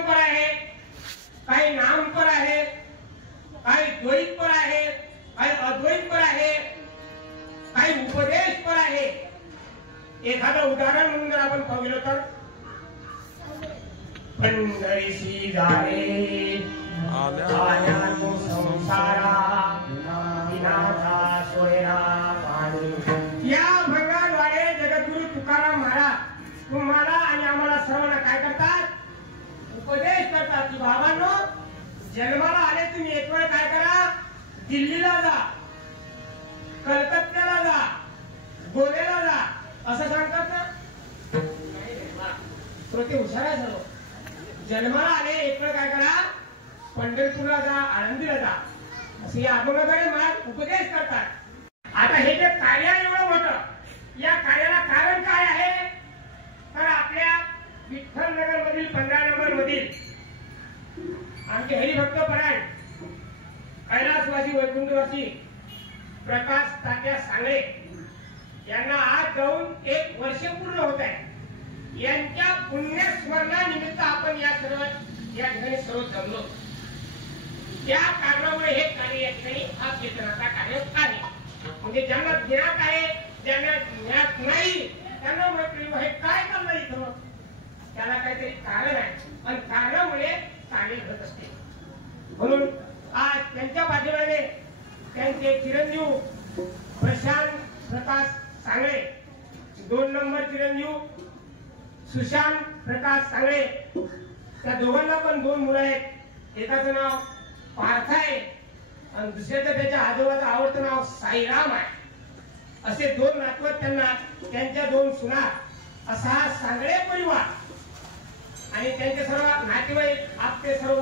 पर आहे, काही नाम पर आहे, काही द्वैत पर आहे, काही अद्वैत पर आहे, काही उपदेश पर आहे. एखादं उदाहरण म्हणून जर आपण पाहिलं तर पंढरीशी जाणे आल्या तो संसारा विनाथा सोयरा पाणी. या भंगाद्वारे जगद्गुरु तुकाराम महाराज तुम्हाला आणि आम्हाला सर्वांना काय करतात? उपदेश करतात की बाबांनो, जन्माला आले तुम्ही एक वेळ काय करा, दिल्लीला जा, कलकत्त्याला जा, गोव्याला जा, असं सांगतात ना. श्रोते हुशार आहे सर्व. जन्माला आले एक वेळ काय करा, पंढरपूरला जा, आळंदीला जा, असे या अभंगाद्वारे महाराज उपदेश करतात. आता हे जे कार्य एवढं मोठं, या कार्याला कारण काय आहे तर आपल्या विठ्ठल नगर मधील 15 नंबर मधील आमचे हरिभक्त परायण कैलासवासी वैकुंठवासी प्रकाश तात्या सांगळे यांना आज जाऊन 1 वर्ष पूर्ण होत आहे. यांच्या पुण्यस्मरणानिमित्त आपण या ठिकाणी सर्व जमलो. त्या कारणामुळे हे कार्य या ठिकाणी हा कीर्तनाचा कार्य आहे. म्हणजे ज्यांना ज्ञात आहे, ज्यांना ज्ञात नाही, त्यांना म्हटलं हे काय करणार इथं, त्याला काहीतरी कारण आहे आणि कारणामुळे कार्य घडत असते. म्हणून आज त्यांच्या पाठीमागे त्यांचे चिरंजीव प्रशांत प्रकाश सांगळे, 2 नंबर चिरंजीव सुशांत प्रकाश सांगळे, त्या दोघांना पण 2 मुलं आहेत. एकाचं नाव पार्थ आहे आणि दुसऱ्याचं त्याच्या आजोबाचं आवडतं नाव साईराम आहे. असे 2 नातवत त्यांना, त्यांच्या 2 सुना, असा हा सांगळे परिवार आणि त्यांचे सर्व नातेवाईक, आपले सर्व,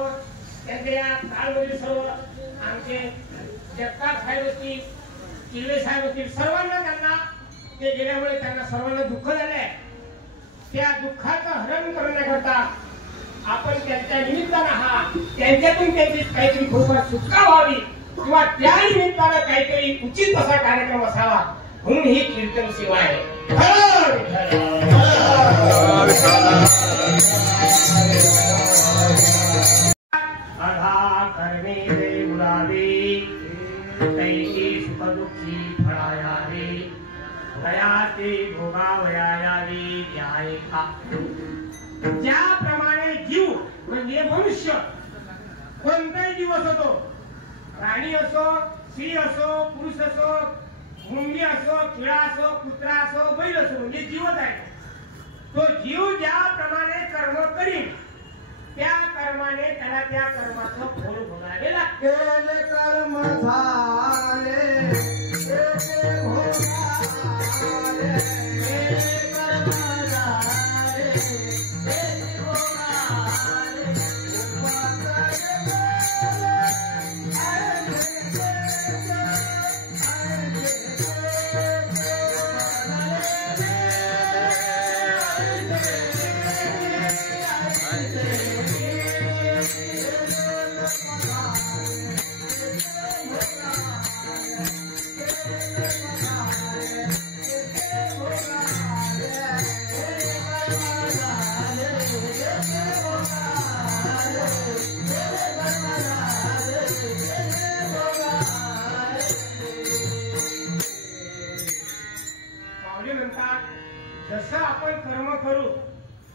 त्यांच्या या काळमधील सर्व आमचे जगताप साहेब असतील, किल्ले साहेब असतील, सर्वांना त्यांना ते गेल्यामुळे त्यांना सर्वांना दुःख झालंय. त्या दुःखाचं हरण करण्याकरता आपण त्यांच्या निमित्तानं हा त्यांच्यातून त्यांची काहीतरी थोडीफार सुटका व्हावी किंवा त्या निमित्तानं काहीतरी उचित असा कार्यक्रम असावा म्हणून ही कीर्तन सेवा आहे. अधा करणे दे मुलावे कैसे सुख दुःखी फळायावे दयाचे भोगावयावे न्याय का. ज्याप्रमाणे जीव म्हणजे मनुष्य, कोणताही जीव असो, प्राणी असो, स्त्री असो, पुरुष असो, मुंगी असो, किळा असो, कुत्रा असो, बैल असो, म्हणजे जीवच आहे. तो जीव ज्याप्रमाणे कर्म करील त्या कर्माने त्याला त्या कर्माचं फळ भोगावे लागते. कर्म झाले जसं आपण कर्म करू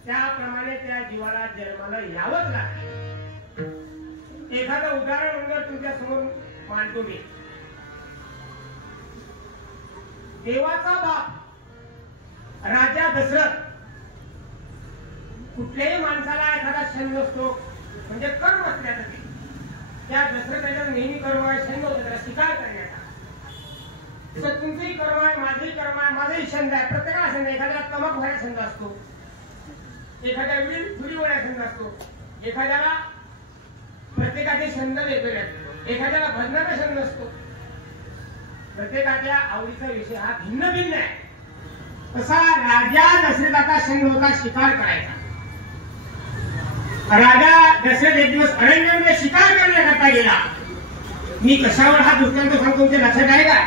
त्याप्रमाणे त्या जीवाला जन्माला यावंच लागते. एखादं उदाहरण म्हणजे तुमच्या समोर मांडतो मी. देवाचा बाप राजा दशरथ, कुठल्याही माणसाला एखादा छंद असतो म्हणजे कर्म असल्यासाठी. त्या दशरथाच्या नेहमी कर्म आहे, छंद होता त्याला शिकार करण्याचा. तुमचंही कर्म आहे, माझंही कर्म आहे, माझाही छंद आहे, प्रत्येकाला छंद आहे. एखाद्याला तमाक व्हायला छंद असतो, एखाद्या विडी व्हायला छंद असतो, एखाद्याला प्रत्येकाचे छंद वेगवेगळे असतो, एखाद्याला भजनाचा छंद असतो. प्रत्येकाच्या आवडीचा विषय हा भिन्न भिन्न आहे. तसा राजा दशरथाचा छंद होता शिकार करायचा. राजा दशरथ एक दिवस अरण्यामध्ये शिकार करण्याकरता गेला. मी कशावर हा दृष्टांत सांगतो तुमच्या लक्षात आहे का?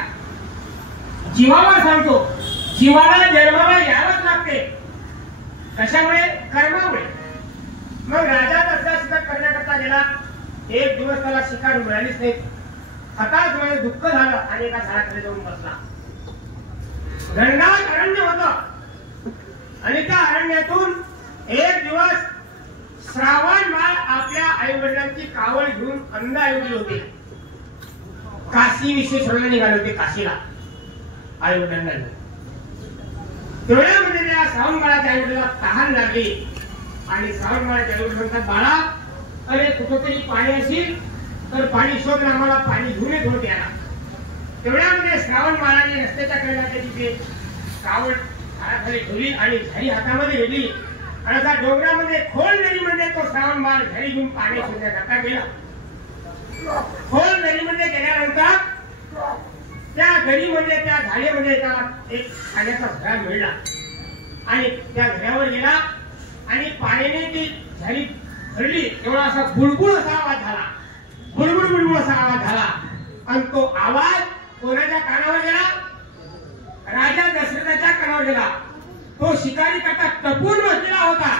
जीवावर सांगतो. जीवाला जन्माला यावंच लागते. कशामुळे? कर्मामुळे. मग राजा दसरा शिकार करण्याकरता गेला. एक दिवस त्याला शिकार मिळालीच नाही. हताश म्हणजे दुःख झालं आणि एका झाडाखाली जाऊन बसला. घनदाट अरण्य होतं आणि त्या अरण्यातून एक दिवस श्रावण बाळ आपल्या आई वडिलांची कावड घेऊन अंधाऐवजी होते. काशी विश्वेश्वरला निघाले होते. काशीला आई वडिलांना. तेवढ्यामध्ये त्या श्रावण बाळाच्या आई वडिलांना तहान लागली आणि श्रावण बाळाच्या आई वडील म्हणतात, बाळा अरे कुठेतरी पाणी असेल तर पाणी शोध, आम्हाला पाणी घेऊन येत होते. तेवढ्यामध्ये श्रावण बाळाने रस्त्याच्या कडेला तिथे कावड झाडाखाली ठेवली आणि झाडी हातामध्ये घेतली आणि त्या डोंगरामध्ये खोल नदीमध्ये तो श्रावण बाळ झाडी घेऊन पाणी शोधण्याकरता गेला. खोल नदीमध्ये गेल्यानंतर त्या घरीमध्ये त्या झाडीमध्ये त्याला एक पाण्याचा झरा मिळाला आणि त्या झऱ्यावर गेला आणि पाण्याने ती झाडी भरली. तेवढा असा बुळबुळ असा आवाज झाला. बुळबुळ बुळबुळ असा आवाज झाला आणि तो आवाज कोणाच्या कानावर गेला? राजा दशरथाच्या कानावर गेला. तो शिकारी करता टपून बसलेला होता.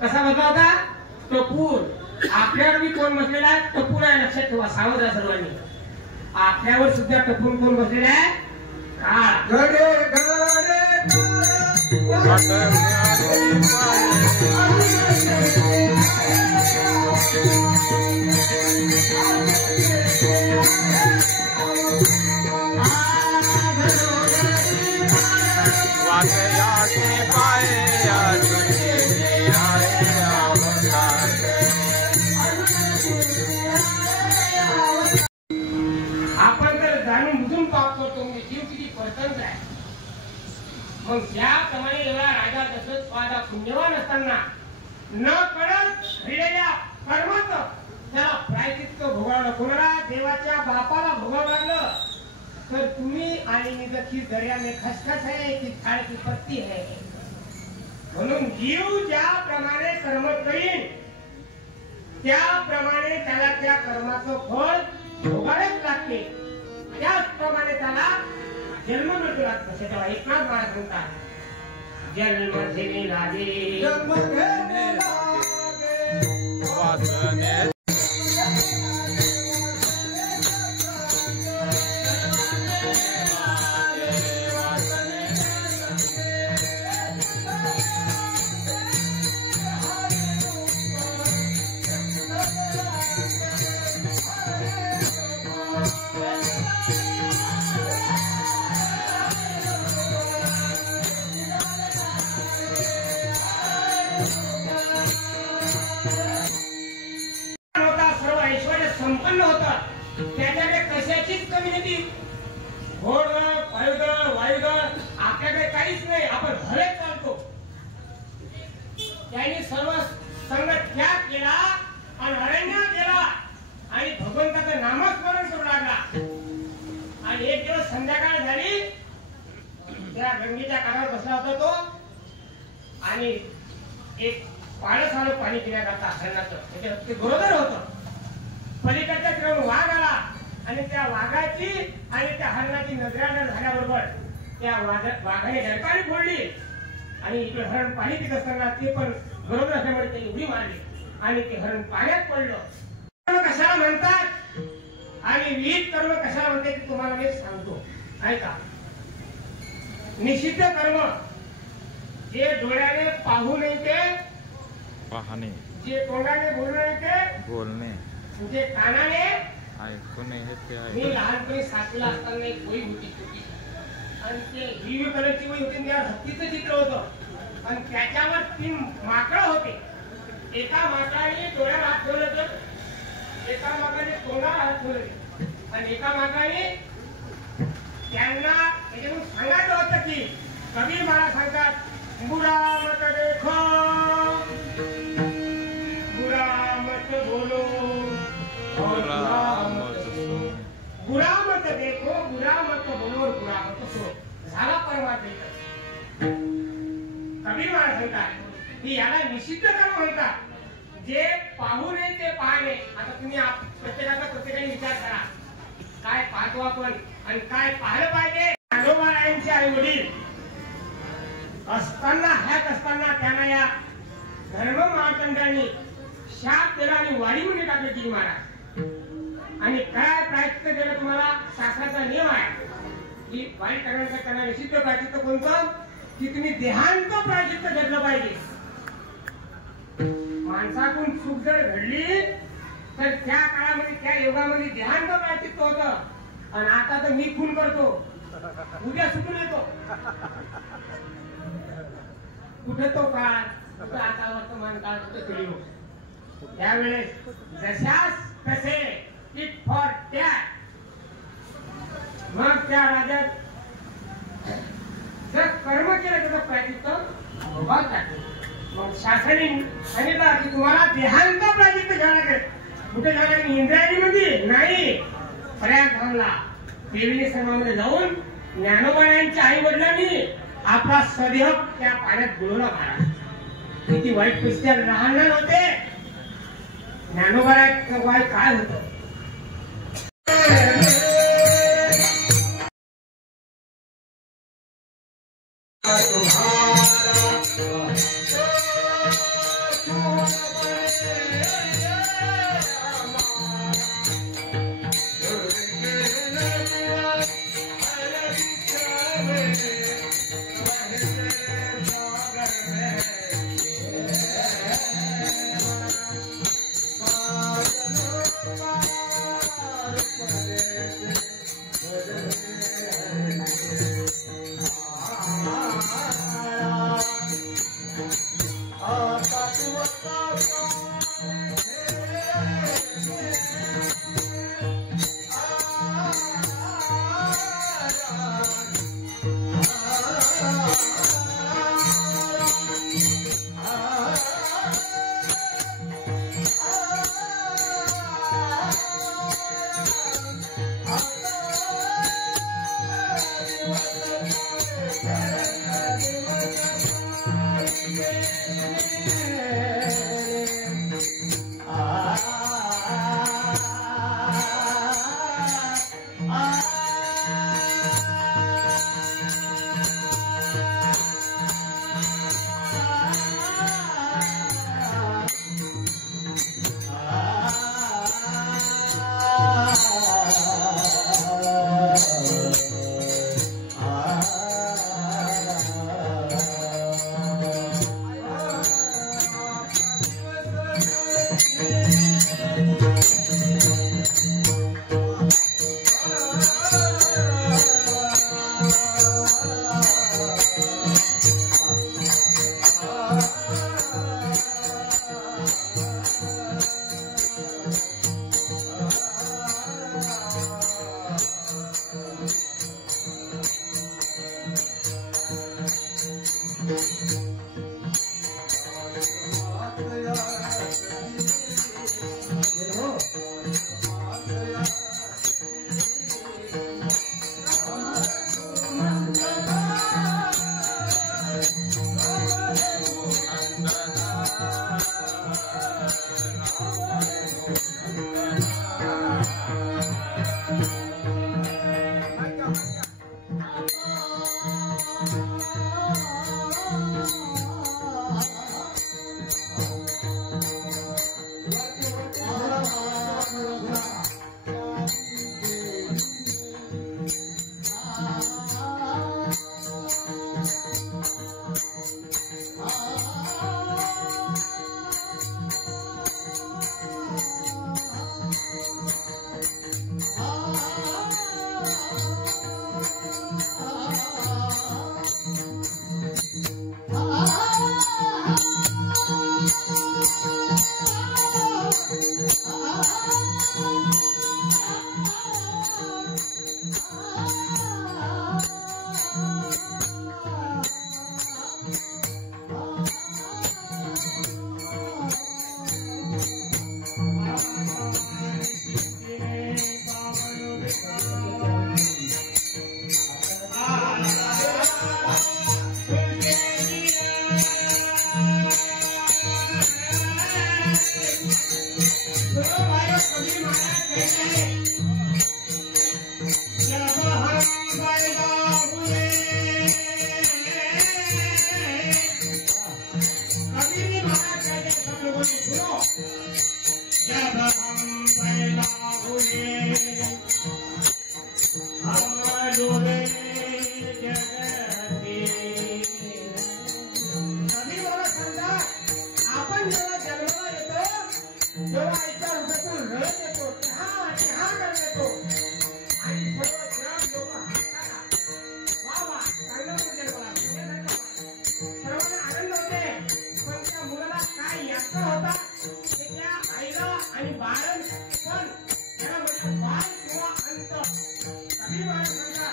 कसा बसला होता? टपून. आपल्यावर मी कोण बसलेला आहे? टपून आहे. लक्षात ठेवा, सावध राहा सर्वांनी. आपल्यावर सुद्धा टपून कोण बसलेला आहे? काळ. आपण तर जाणून बुजून पाप करतो. म्हणजे जीव किती परतंत्र आहे. मग ज्याप्रमाणे एवढा राजा दशरथ माझा पुण्यवान असताना न कळत घडलेल्या कर्माचं त्याला प्रायश्चित्त भोगावं. कोणाला? देवाच्या बापाला भोगावं लागलं. तर तुम्ही आणि मी जशी दर्या में खसखस है की झाड की पत्ती है. म्हणून जीव ज्याप्रमाणे कर्म करीन त्याप्रमाणे त्याला त्या कर्माचं फळ भोगावेच लागते. त्याचप्रमाणे त्याला जन्म मिळतो लागतो. तेव्हा एकनाथ महाराज म्हणतात, जन्म घेणे लागे जन्म घेणे लागे वासने. संपन्न होता. त्याच्याकडे कशाचीच कमी नव्हती. घोडदळ, पायदळ, वायुदळ आपल्याकडे काहीच नाही. आपण भले चालतो. त्यांनी सर्व संघ त्याग केला आणि अरण्यात गेला आणि भगवंताचं नामस्मरण करू लागला. आणि एक दिवस संध्याकाळ झाली. त्या गंगेच्या कानावर बसला होता तो आणि एक पाळस आलं पाणी पिण्याकरता हरणाचं. त्याच्या ते गरोदर होतं. पलीकडच्या तिकडून वाघ आला आणि त्या वाघाची आणि त्या हरणाची नजरानजर झाल्याबरोबर त्या वाघाने डरकाळी फोडली आणि इकडे हरण पाणी पित असताना ते पण बरोबर असल्यामुळे त्यांनी उडी मारली आणि ते हरण पाण्यात पडलं. कशाला म्हणतात आणि विहित कर्म कशाला म्हणते ते तुम्हाला मी सांगतो. ऐका. निषिद्ध कर्म जे डोळ्याने पाहू नये ते पाहणे, जे तोंडाने बोलू नये ते बोलणे, जे कानाने ऐकू नये ते ऐकणे. मी लहानपणी 7वीला असताना एक वही होती छोटी आणि ते हिरवी कलरची वही होती. त्यावर हत्तीचं चित्र होतं आणि त्याच्यावर 3 माकडं होते. एका माकडाने डोळ्याला हात ठेवलं तर एका माकडाने तोंडाला हात ठेवले आणि एका माकडाने त्यांना त्याच्यातून सांगायचं होतं की कबीर महाराज सांगतात, बुरा मत देखो बुरा मत बोलो बुरा मत सुनो, बुरा मत देखो बुरा मत बोलो बुरा मत सुनो. झाला परमात्मा. कबीर महाराज सांगतात की याला निषिद्ध कर्म म्हणतात. जे पाहू नये ते पाहणे. आता तुम्ही प्रत्येकाने विचार करा, काय पाहतो आपण आणि काय पाहिलं पाहिजे. नागोबारायांचे आई वडील असताना हयात असताना त्यांना या धर्म महातंडाने शाप दिला आणि वाढीमध्ये टाकले की महाराज. आणि काय प्रायश्चित्त केलं तुम्हाला? शास्त्राचा नियम आहे की वाईट करण्याचं त्यांना निषिद्ध प्रायश्चित्त कोणतं? की तुम्ही देहांत प्रायश्चित्त घेतलं पाहिजे. माणसातून चूक जर घडली तर त्या काळामध्ये त्या युगामध्ये देहांत प्रायश्चित्त होतं. आणि आता तर मी खून करतो, उद्या सुटून येतो. कुठे तो काळ, कुठं आता वर्तमान काळ, कुठे कलियुग. त्यावेळेस जशास तसे टिट फॉर टॅट. मग त्या राज्यात जर कर्म केलं त्याचं प्रायश्चित्त भोगावं लागतं. मग शासनाने सांगितलं की तुम्हाला देहांत प्रायश्चित्त घ्यावं लागेल. कुठे घ्यावं लागेल? इंद्रायणीमध्ये नाही, प्रयागराजला देवीने समामध्ये जाऊन ज्ञानोबा आई वडिलांनी आपला सदेह त्या पाण्यात बुडवला. महाराज किती वाईट परिस्थिती लहान होते. ज्ञानोबा वाईट काय होतं? Ah कधी मला सांगा, आपण जेव्हा जन्माला येतो तेव्हा आईच्या उदरातून रडत येतो, चहा करत येतो आणि सर्व जग लोक हसतात. वा वा, चांगलं जन्माला सर्वांना आनंद होते. पण त्या मुलाला काय यातनं होता ते त्या आईला आणि बाळण पण त्याला म्हणतात बाळ किंवा अंत. कधी बाळ सांगा,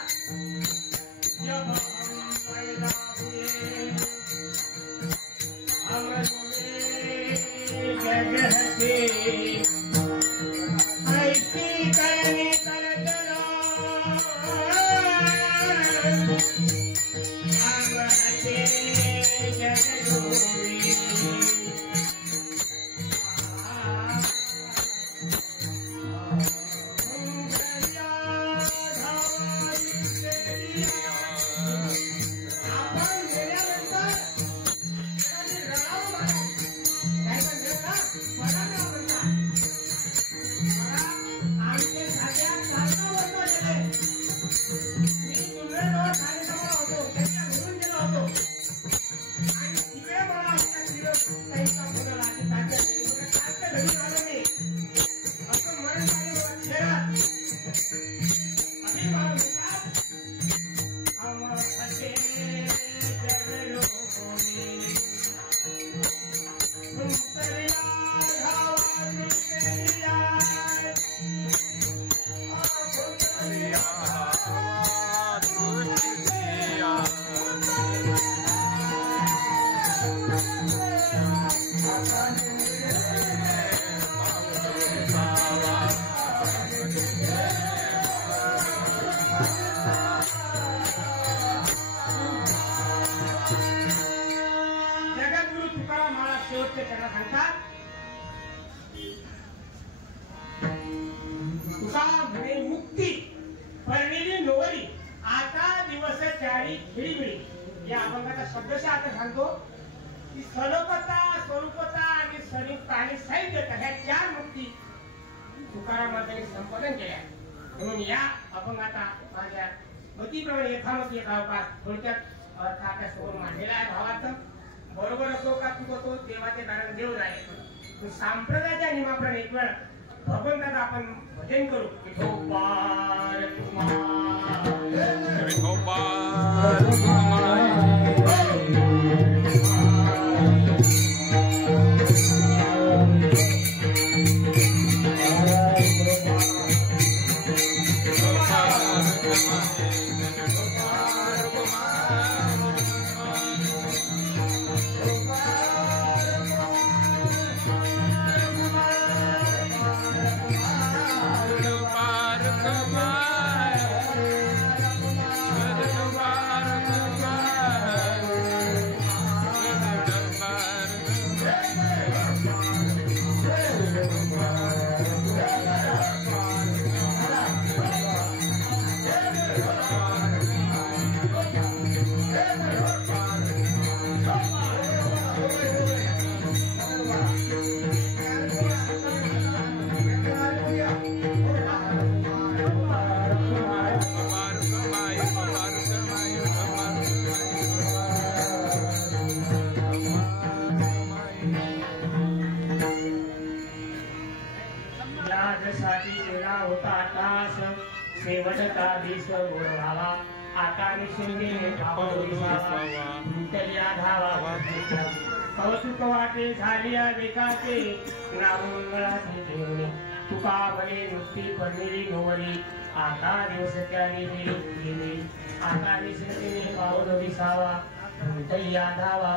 जब हम पैदा हुए हम जगहते ऐसी करनी कर चलो हम हटे जगदोरी. मुक्ती परलेली नोवली आता दिवस चारी खिळीबिळी. या अभंगाचा शब्दशः आता सांगतो की स्वरूपता, स्वरूपता आणि संयुक्ता आणि साहित्यता ह्या चार मुक्ती तुकारामाने संपादन केल्या. म्हणून या अभंगाचा माझ्या मतीप्रमाणे यथामती एक अवकाश थोडक्यात आता समोर मांडलेला आहे. भावाचं बरोबर असो का चूक असो, देवाचे कारण देव आहे. संप्रदायाच्या नियमाप्रमाणे एक वेळ भगवंताचं आपण भजन करू. विठोबार शेवटचा दिस गोडवावा आता निशिंगे धावा कौतुक वाटे झालिया देखाचे नामंगळाचे देवणे तुका बरे नुसती पडलेली नोवली आता दिवस त्याने गेली आता निशिंगे पाऊल दिसावा तैया धावा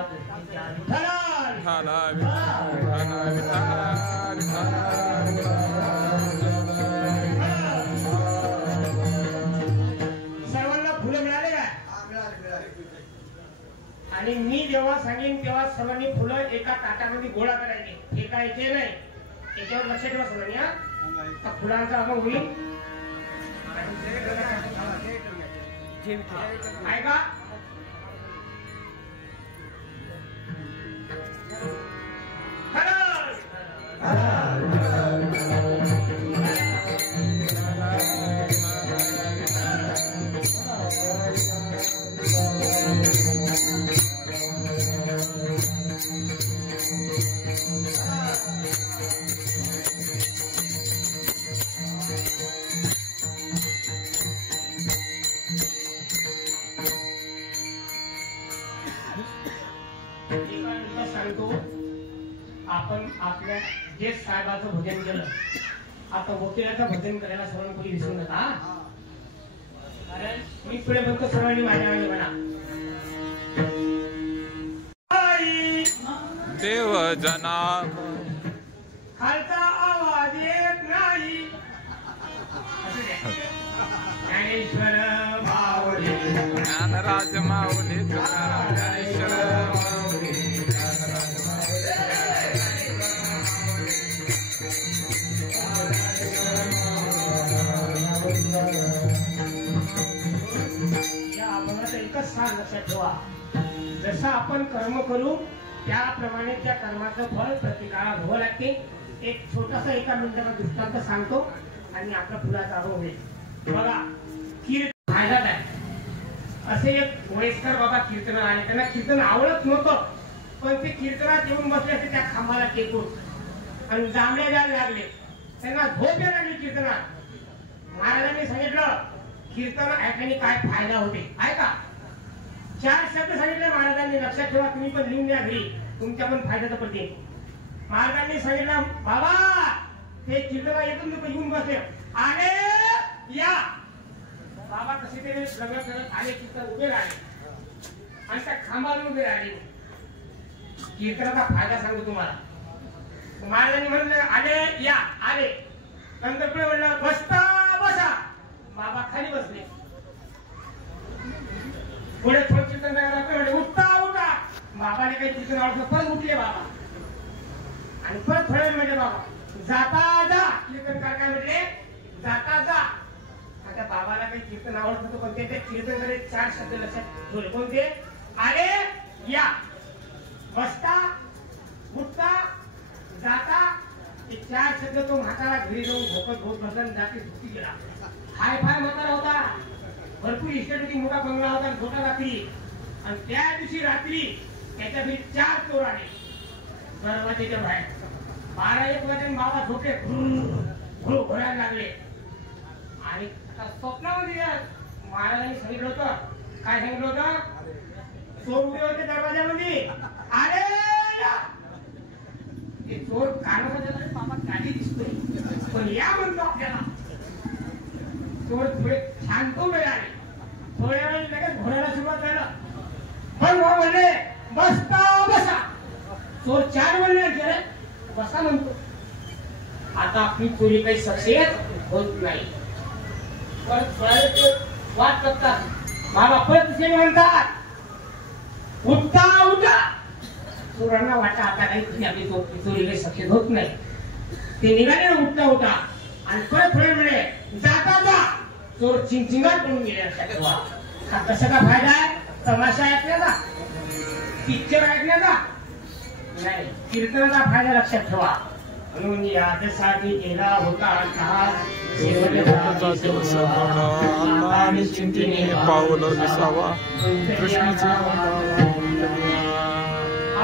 आणि मी जेव्हा सांगेन तेव्हा सर्वांनी फुलं एका ताटामध्ये गोळा करायचे, फेकायचे नाही. याच्यावर लक्ष ठेवा सर्वांनी. हा फुलांचा अभंग होईल ऐका. खरं म्हणतो आपण आपल्या ज्येष्ठ साहेबाचं भजन केलं, आता वकिलाचं भजन करायला सर्वांनी कोणी विसरू नका. कारण मी पुढे म्हणतो सर्वांनी माझ्या मागे म्हणा, देव जना खालचा आवाज येत नाही. ज्ञानेश्वर माऊली ज्ञानराज माऊली तुकाराम ज्ञानेश्वर माऊली ज्ञानराज या अभंगाचं एकच सार लक्षात ठेवा, जसं आपण कर्म करू त्याप्रमाणे त्या कर्माचं फळ प्रत्येकाला भोगावं लागते. एक छोटासा एका मिनिटाचा दृष्टांत सांगतो आणि आपला फुलाचा अनुभव होईल. बघा, कीर्तन फायदा आहे. असे एक वयस्कर बाबा कीर्तन आले, त्यांना कीर्तन आवडत नव्हतं, पण ते कीर्तनात येऊन बसले असते त्या खांबाला टेकून आणि जांभळे द्यायला लागले. त्यांना झोप यायला लागली कीर्तनात. महाराजांनी सांगितलं कीर्तन ऐकल्याने काय फायदा होते ऐका. 4 शब्द सांगितले महाराजांनी, लक्षात ठेवा, तुम्ही पण लिहून द्या घरी, तुमच्या पण फायद्याचं पडते. महाराजांनी सांगितलं बाबा ते कीर्तनाला येतून लोक येऊन बसले, आले या. बाबा कसे तरी सगळं करत आले, कीर्तन उभे राहिले आणि त्या खांबावर उभे राहिले. कीर्तनाचा फायदा सांगतो तुम्हाला. महाराजांनी म्हणलं आले या, आले. नंतर पुढे म्हणलं बसता बसा, बाबा खाली बसले. पुढे थोडं कीर्तन म्हणजे उठता उठा, बाबाने काही कीर्तन आवडलं, परत उठले बाबा. आणि परत थोड्या वेळ म्हणजे बाबा जाता जा, कीर्तनकार काय म्हटले जाता जा. आता बाबाला काही कीर्तन आवडत होतं, पण ते कीर्तनकडे 4 शब्द लक्षात ठेवले. कोणते? आले या, बसता, उठता, जाता. हे 4 शब्द तो म्हातारा घरी जाऊन झोपत बसला आणि जाती झोपी गेला. हाय फाय म्हातारा होता, भरपूर इस्टेट होती, मोठा बंगला होता, छोटा रात्री. आणि त्या दिवशी रात्री त्याच्या घरी 4 चोर आले दरवाजेच्या बाहेर. 12-1 वाजता बाबा झोपले, घोरायला लागले. आणि स्वप्नामध्ये महाराजांनी सांगितलं होतं, काय सांगितलं होतं? चोर उभे होते दरवाजामध्ये, अरे ते चोर कानामध्ये बाबा गाडी दिसतोय, पण या म्हणतो आपल्याला. चोर थोडे शांत उभे राहिले. थोड्या वेळ लगेच घोड्याला सुरुवात झालं. पण म्हणले बसता बसा. चोर 4 म्हणले गेले, बसा म्हणतो. आता आपली चोरी काही सक्सेस होत नाही. परत वाट करतात, बाबा परत दुसरे म्हणतात उठता उठा. चोरांना वाटा आता काही आपली चोरी काही सक्सेस होत नाही. ते निघाले ना उठता उठा आणि परत थोडे म्हणे जाता जा. चोर चिंचिंगाट पडून गेले. कशाचा फायदा आहे? तमाशा ऐकण्याचा, पिक्चर ऐकण्याचा नाही, कीर्तनाचा फायदा लक्षात ठेवा. म्हणून याच्यासाठी केला होता पावलं विसावा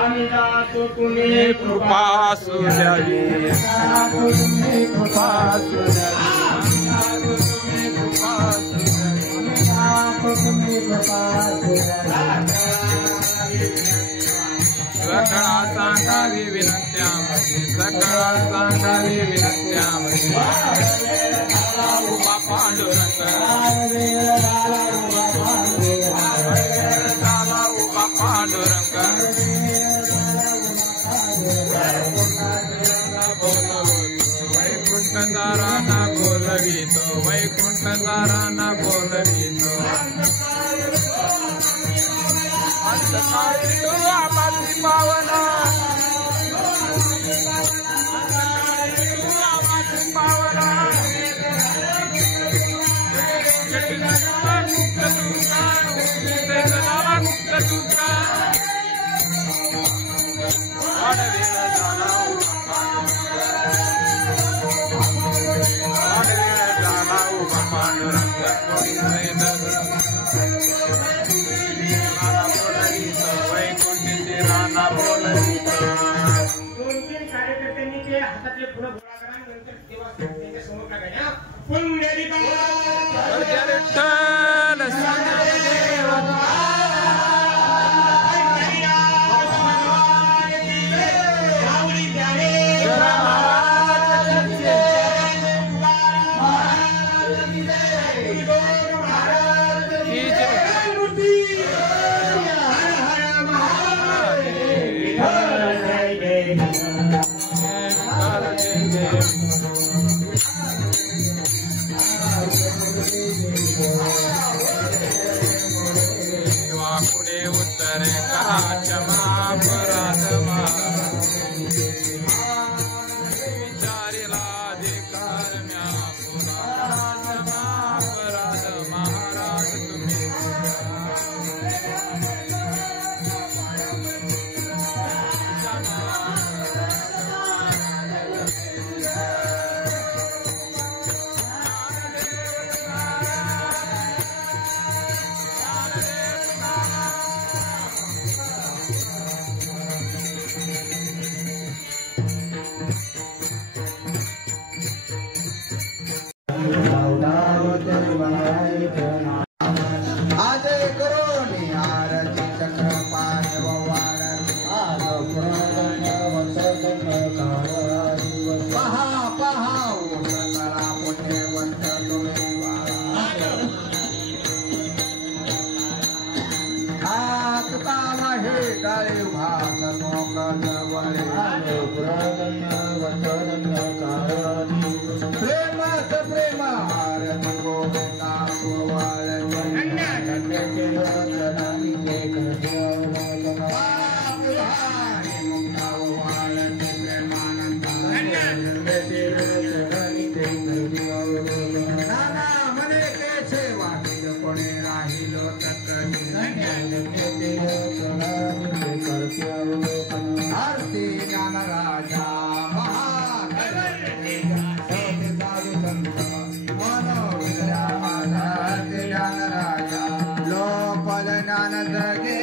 आम्ही जातो तुम्ही कृपा असू द्यावी, कृपा असू सकळा सांगावी विनंत्यामध्ये, सकळा सांगावी विनंत्यामध्ये. उभा पांडुरंग झाला, उभा पांडुरंग वैकुंठ दारांना बोलवितो, वैकुंठ दारांना बोलवितो. अंतकाळी तू आम्हाची पावना, अंतकाळी तू आम्हाची पावना. मुक्त तुका, मुक्त तुका. वाढवेळ झाला उभा पांडुरंग, कोणी नाही वैकुंठीची राणा बोलवित. 2-3 कार्यकर्त्यांनी ते हातातले पुढे गोळा करा, नंतर तेव्हा त्यांच्या समोर टाकायच्या. पुंडलिका विठ्ठल संजय देवता क्षमापराध विचारिला अधिकार म्या क्षमापराध महाराज तुम्ही आजय करोनी आरती चक्रपाण पहा पहा करा पुण्यवंत तुम्ही तुका हे डाळी भाग मोकळ प्रेमाच प्रेम आरती गोविंदा नाना मने केसे वाटिल कोणे राहिलो आरती ज्ञान राजा लोकल ज्ञान जगे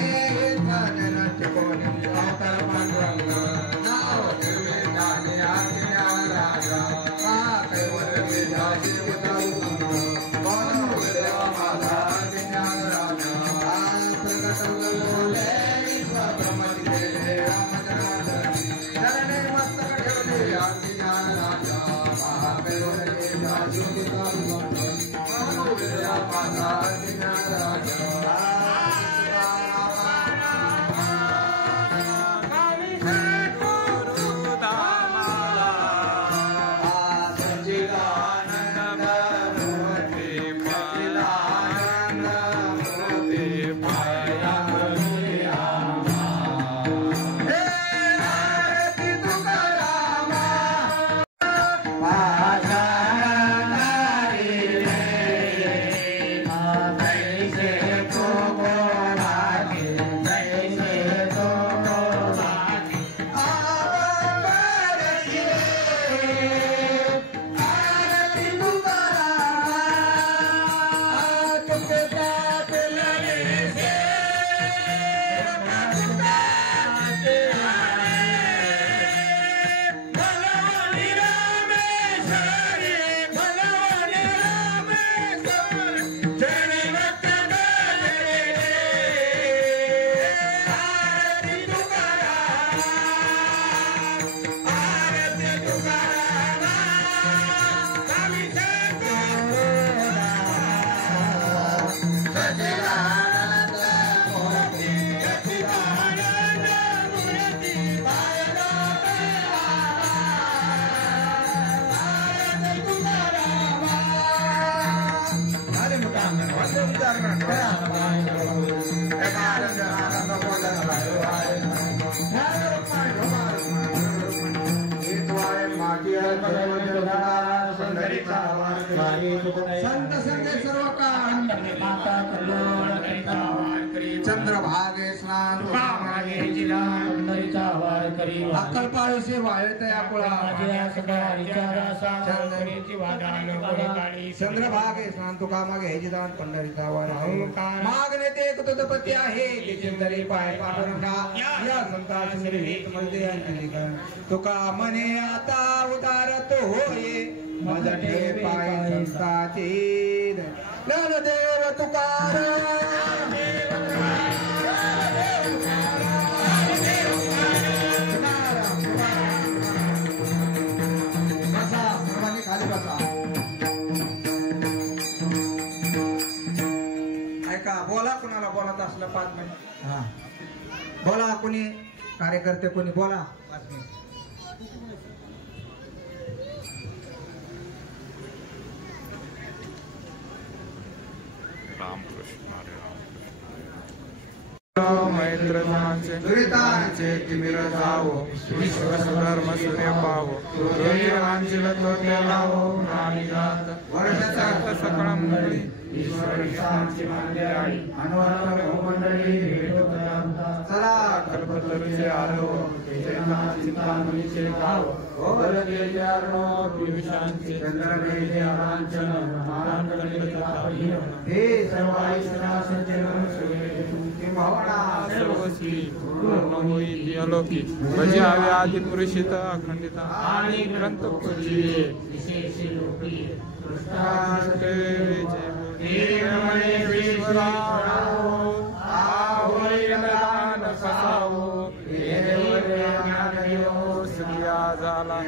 संत संगे सर्व काळ चंद्रभागे स्नान अक्कलपाळीचे वाळते आकुळा चंद्रभागे स्नान तुका मागे ह्याची दान पंढरीचा वाळा मागणे ते एक तुझपती आहे तरी पाय पांडुरंगा या संता तुका मने आता उदार तो होये मजटे पाय संताची ज्ञानदेव तुकाराम ऐका बोला कुणाला बोलत असलं 5 मिनिट हा बोला कोणी कार्यकर्ते कोणी बोला 5 मिनिट रामकृष्ण हरे रामकृष्ण नेत्रजनांचे दुरितांचे तिमिर जावो विश्वधर्म सूर्य पावो रोगिरांची लतोटे लावो प्राणिघात वर्षात सकळ मंगळी ईश्वरी शांती मंदिराळी अनवरत भूमंडळी चला कल्पतरुचे आलो चिंतामणीचे गाव ओरलेले अर्णो पियुषांचे चंद्रमेघे आरांचन महारांगणित तापहीन हे सर्व आयुष्या संचलन किंबहुना सर्वस्वी पूर्ण होई अलोकी भजे हवे आदि पुरुषित अखंडित आणि ग्रंथ पूजिये विशेष लोकी कृष्णाष्टे जय बोले विश्वराव आहोय दान फसावो हे देव ज्ञान देव सख्या झाला